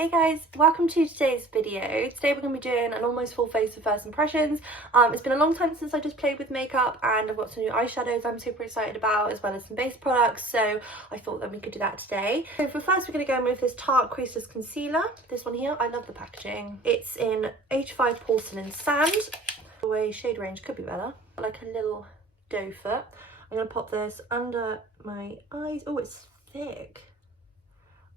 Hey guys, welcome to today's video. Today we're going to be doing an almost full face of first impressions. It's been a long time since I just played with makeup, and I've got some new eyeshadows I'm super excited about, as well as some base products, so I thought that we could do that today. So for first we're going to go in with this Tarte Creaseless concealer. This one here, I love the packaging. It's in H5 Porcelain Sand. The way shade range could be better. Like a little doe foot. I'm going to pop this under my eyes. Oh, it's thick.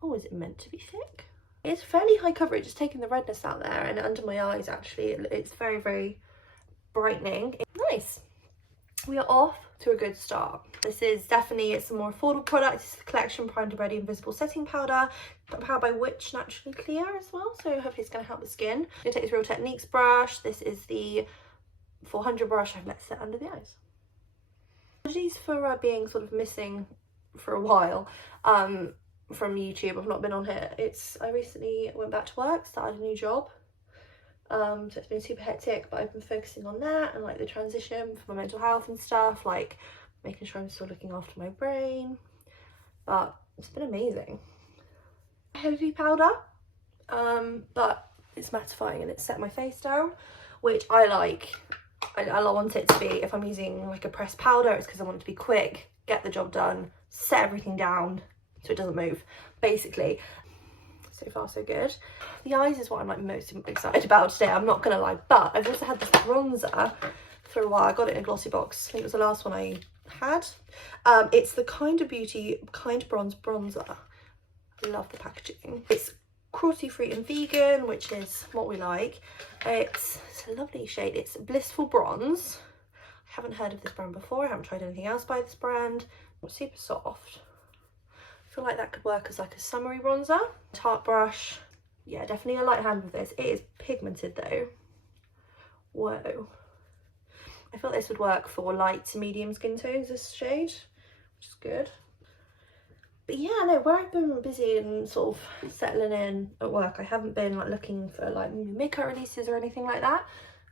Oh, is it meant to be thick? It's fairly high coverage. It's taking the redness out there, and under my eyes actually it's very, very brightening. Nice. We are off to a good start. This is definitely, it's a more affordable product. It's the Collection Primed and Ready Invisible Setting Powder, powered by Witch Naturally Clear as well, so hopefully it's going to help the skin. I'm going to take this Real Techniques brush. This is the 400 brush I've let set under the eyes. Apologies for being sort of missing for a while from YouTube. I've not been on here. I recently went back to work, started a new job, so it's been super hectic, but I've been focusing on that and like the transition for my mental health and stuff, like making sure I'm still looking after my brain. But it's been amazing. Heavy powder, but it's mattifying and it's set my face down, which I like. I want it to be, if I'm using like a pressed powder, it's because I want it to be quick, get the job done, set everything down so it doesn't move, basically. So far so good. The eyes is what I'm like most excited about today, I'm not gonna lie, but I've also had this bronzer for a while. I got it in a glossy box. I think it was the last one I had. It's the Kind of Beauty Kind Bronze bronzer. I love the packaging. It's cruelty free and vegan, which is what we like. It's a lovely shade. It's Blissful Bronze. I haven't heard of this brand before. I haven't tried anything else by this brand. It's super soft. I feel like that could work as like a summery bronzer. Tarte brush. Yeah, definitely a light hand with this. It is pigmented though. Whoa. I feel like this would work for light to medium skin tones, this shade, which is good. But yeah, no, where I've been busy and sort of settling in at work, I haven't been like looking for like new makeup releases or anything like that.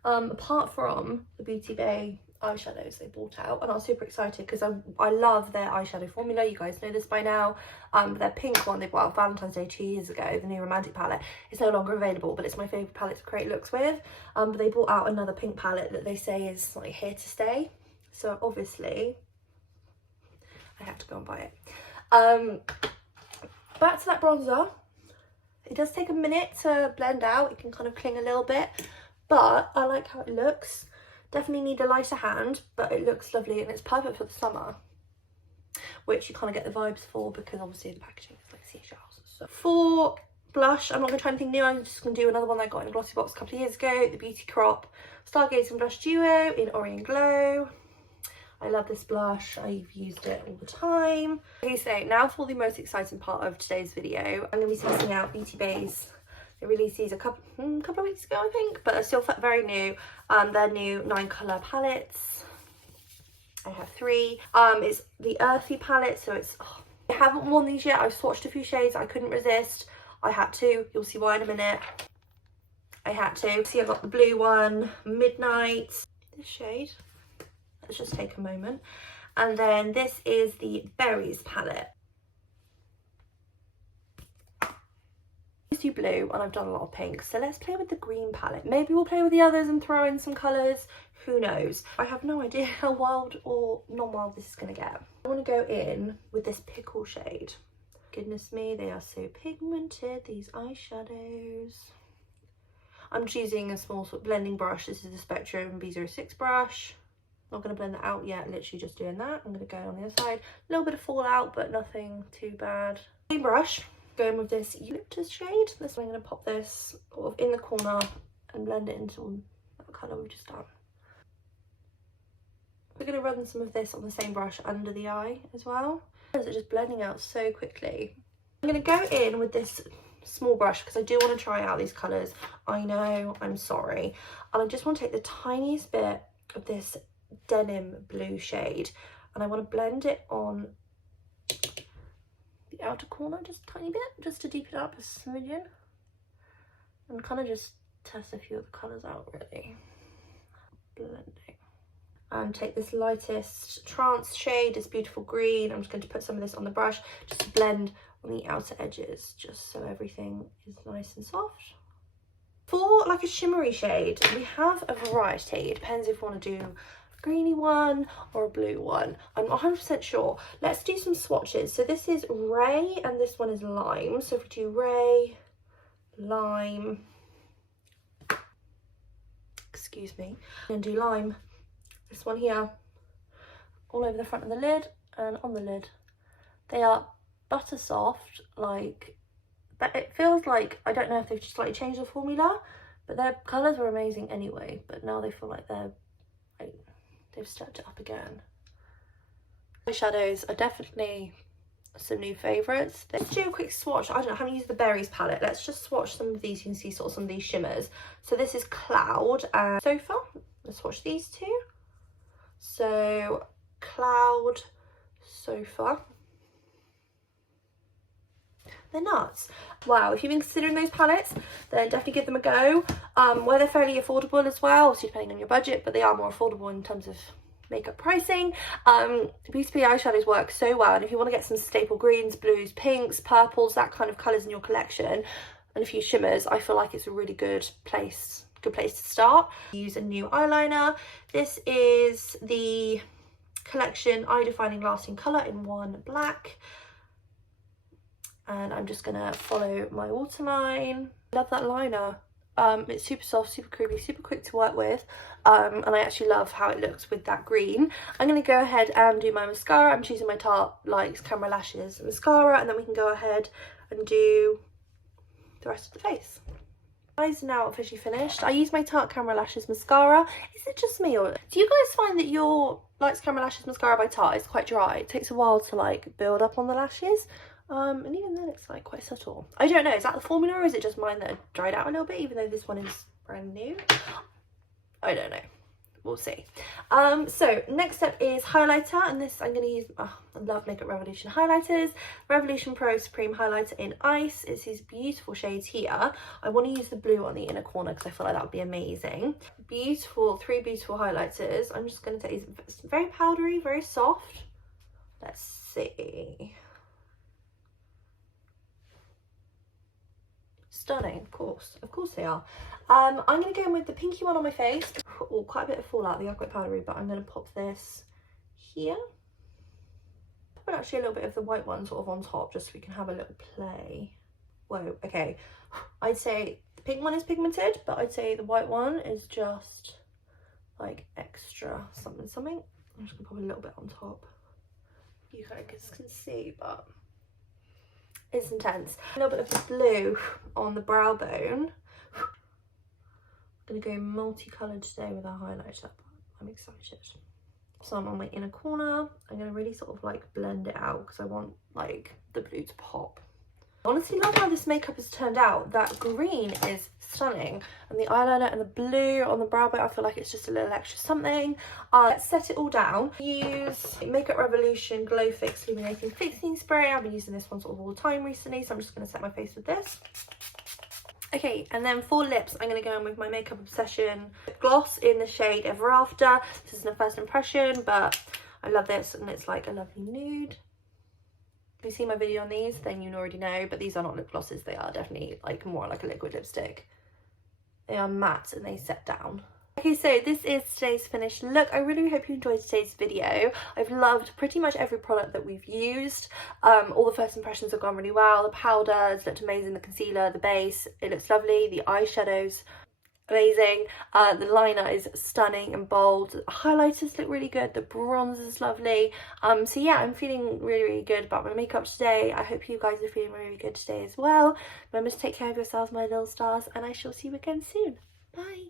Apart from the Beauty Bay eyeshadows they brought out, and I was super excited because I love their eyeshadow formula. You guys know this by now. Their pink one they brought out Valentine's Day 2 years ago, the new romantic palette, is no longer available, but it's my favourite palette to create looks with. But they brought out another pink palette that they say is like here to stay, so obviously I have to go and buy it. Back to that bronzer. It does take a minute to blend out, it can kind of cling a little bit, but I like how it looks. Definitely need a lighter hand, but it looks lovely and it's perfect for the summer, which you kind of get the vibes for because obviously the packaging is like seashells. So for blush, I'm not going to try anything new. I'm just going to do another one that I got in a glossy box a couple of years ago, the Beauty Crop Stargazing Blush Duo in Orion Glow. I love this blush, I've used it all the time. Okay, so now for the most exciting part of today's video. I'm going to be testing out Beauty Bay's. They released these a couple of weeks ago, I think, but they're still very new. They're new 9 colour palettes. I have 3. It's the Earthy palette, so it's, I haven't worn these yet. I've swatched a few shades, I couldn't resist. I had to, you'll see why in a minute. I had to. See, I got the blue one, Midnight, this shade. Let's just take a moment. And then this is the Berries palette. Do blue, and I've done a lot of pink, so let's play with the green palette. Maybe we'll play with the others and throw in some colours, who knows. I have no idea how wild or non-wild this is going to get. I want to go in with this Pickle shade. Goodness me, they are so pigmented, these eyeshadows. I'm just using a small sort of blending brush. This is the Spectrum B06 brush. Not going to blend that out yet, literally just doing that. I'm going to go on the other side. A little bit of fallout, but nothing too bad. Same brush. Going with this Eucalyptus shade. This one I'm going to pop this sort of in the corner and blend it into that colour we've just done. We're going to run some of this on the same brush under the eye as well. It's just blending out so quickly. I'm going to go in with this small brush because I do want to try out these colours. I know, I'm sorry. And I just want to take the tiniest bit of this denim blue shade and I want to blend it on the outer corner just a tiny bit, just to deepen it up a smidgen, and kind of just test a few of the colours out really. Blending. And take this lightest Trance shade, this beautiful green. I'm just going to put some of this on the brush just to blend on the outer edges, just so everything is nice and soft. For like a shimmery shade, we have a variety. It depends if you want to do a greeny one or a blue one. I'm not 100% sure. Let's do some swatches. So this is Ray and this one is Lime. So if we do Ray, Lime, excuse me, I'm going to do Lime. This one here, all over the front of the lid and on the lid. They are butter soft, like, but it feels like, I don't know if they've just slightly changed the formula, but their colours were amazing anyway, but now they feel like they've stepped it up again. Eyeshadows are definitely some new favourites. Let's do a quick swatch. I haven't used the Berries palette. Let's just swatch some of these. You can see sort of some of these shimmers. So this is Cloud and Sofa. Let's swatch these two. So Cloud, Sofa. They're nuts. Wow, if you've been considering those palettes, then definitely give them a go. Where they're fairly affordable as well, obviously depending on your budget, but they are more affordable in terms of makeup pricing. Beauty eyeshadows work so well, and if you want to get some staple greens, blues, pinks, purples, that kind of colours in your collection, and a few shimmers, I feel like it's a really good place to start. Use a new eyeliner. This is the collection Eye Defining Lasting Colour in 1 Black. And I'm just gonna follow my waterline. Love that liner. It's super soft, super creamy, super quick to work with, and I actually love how it looks with that green. I'm gonna go ahead and do my mascara. I'm choosing my Tarte Lights Camera Lashes mascara, and then we can go ahead and do the rest of the face. Eyes are now officially finished. I use my Tarte Camera Lashes mascara. Is it just me, or do you guys find that your Lights Camera Lashes mascara by Tarte is quite dry? It takes a while to like build up on the lashes. And even then it's like quite subtle. I don't know, is that the formula or is it just mine that dried out a little bit, even though this one is brand new? I don't know, we'll see. So next step is highlighter, and this I'm going to use, I love Makeup Revolution highlighters. Revolution Pro Supreme Highlighter in Ice. It's these beautiful shades here. I want to use the blue on the inner corner because I feel like that would be amazing. Beautiful, 3 beautiful highlighters. I'm just going to take these, it's very powdery, very soft. Let's see. Stunning, of course they are. I'm going to go in with the pinky one on my face. Oh, quite a bit of fallout, they are quite powdery, but I'm going to pop this here. Put actually a little bit of the white one sort of on top, just so we can have a little play. Whoa, okay. I'd say the pink one is pigmented, but I'd say the white one is just like extra something. I'm just going to pop a little bit on top. You guys can see, but it's intense. A little bit of the blue on the brow bone. I'm going to go multicoloured today with our highlighter. I'm excited. So I'm on my inner corner. I'm going to really sort of like blend it out because I want like the blue to pop. Honestly, love how this makeup has turned out. That green is stunning, and the eyeliner and the blue on the brow bone, I feel like it's just a little extra something. Let's set it all down. Use Makeup Revolution Glow Fix Illuminating Fixing Spray. I've been using this one sort of all the time recently, so I'm just going to set my face with this. Okay, and then for lips, I'm going to go in with my Makeup Obsession lip gloss in the shade Everafter. This isn't a first impression, but I love this, and it's like a lovely nude. If you've seen my video on these, then you already know, but these are not lip glosses. They are definitely like more like a liquid lipstick. They are matte and they set down. Okay, so this is today's finished look. I really hope you enjoyed today's video. I've loved pretty much every product that we've used. All the first impressions have gone really well. The powders looked amazing, the concealer, the base, it looks lovely. The eyeshadows, amazing. The liner is stunning and bold. The highlighters look really good. The bronzer is lovely. So yeah, I'm feeling really good about my makeup today. I hope you guys are feeling really good today as well. Remember to take care of yourselves, my little stars, and I shall see you again soon. Bye.